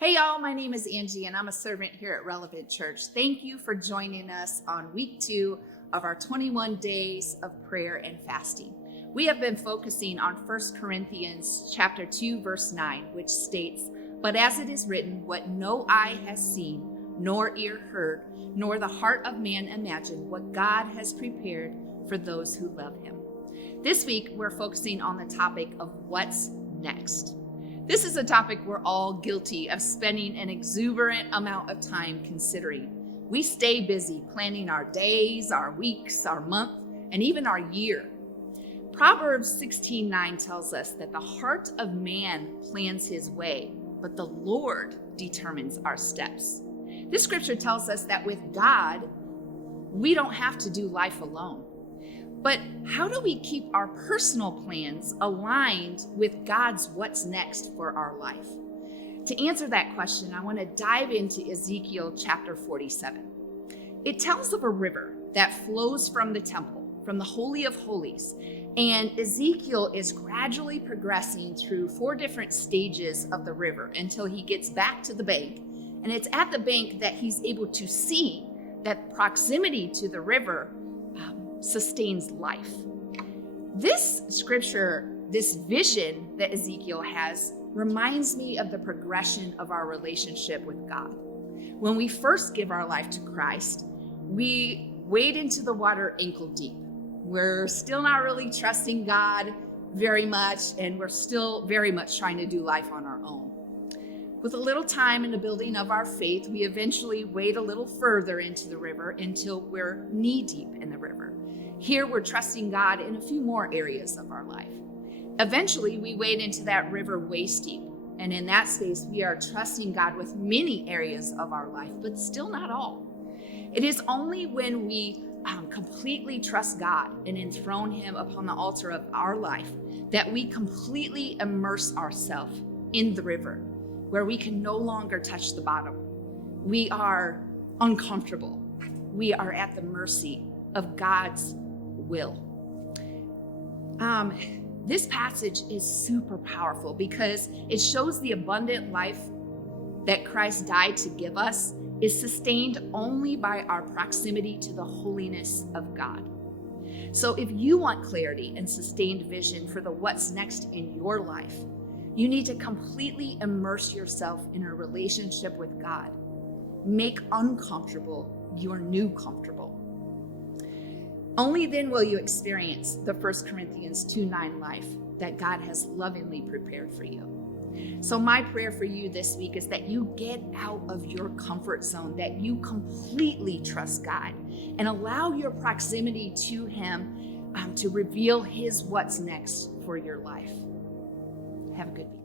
Hey y'all, my name is Angie and I'm a servant here at Relevant Church. Thank you for joining us on week 2 of our 21 days of prayer and fasting. We have been focusing on 1 Corinthians chapter 2, verse 9, which states, "But as it is written, what no eye has seen, nor ear heard, nor the heart of man imagined, what God has prepared for those who love him." This week, we're focusing on the topic of what's next. This is a topic we're all guilty of spending an exuberant amount of time considering. We stay busy planning our days, our weeks, our month, and even our year. Proverbs 16:9 tells us that the heart of man plans his way, but the Lord determines our steps. This scripture tells us that with God, we don't have to do life alone. But how do we keep our personal plans aligned with God's what's next for our life? To answer that question, I want to dive into Ezekiel chapter 47. It tells of a river that flows from the temple, from the Holy of Holies, and Ezekiel is gradually progressing through 4 different stages of the river until he gets back to the bank. And it's at the bank that he's able to see that proximity to the river sustains life. This scripture, this vision that Ezekiel has, reminds me of the progression of our relationship with God. When we first give our life to Christ, we wade into the water ankle deep. We're still not really trusting God very much, and we're still very much trying to do life on our own. With a little time in the building of our faith, we eventually wade a little further into the river until we're knee deep in the river. Here we're trusting God in a few more areas of our life. Eventually we wade into that river waist deep. And in that space, we are trusting God with many areas of our life, but still not all. It is only when we completely trust God and enthrone him upon the altar of our life that we completely immerse ourselves in the river, where we can no longer touch the bottom. We are uncomfortable. We are at the mercy of God's will. This passage is super powerful because it shows the abundant life that Christ died to give us is sustained only by our proximity to the holiness of God. So if you want clarity and sustained vision for the what's next in your life, you need to completely immerse yourself in a relationship with God. Make uncomfortable your new comfortable. Only then will you experience the 1 Corinthians 2:9 life that God has lovingly prepared for you. So my prayer for you this week is that you get out of your comfort zone, that you completely trust God and allow your proximity to him to reveal his what's next for your life. Have a good week.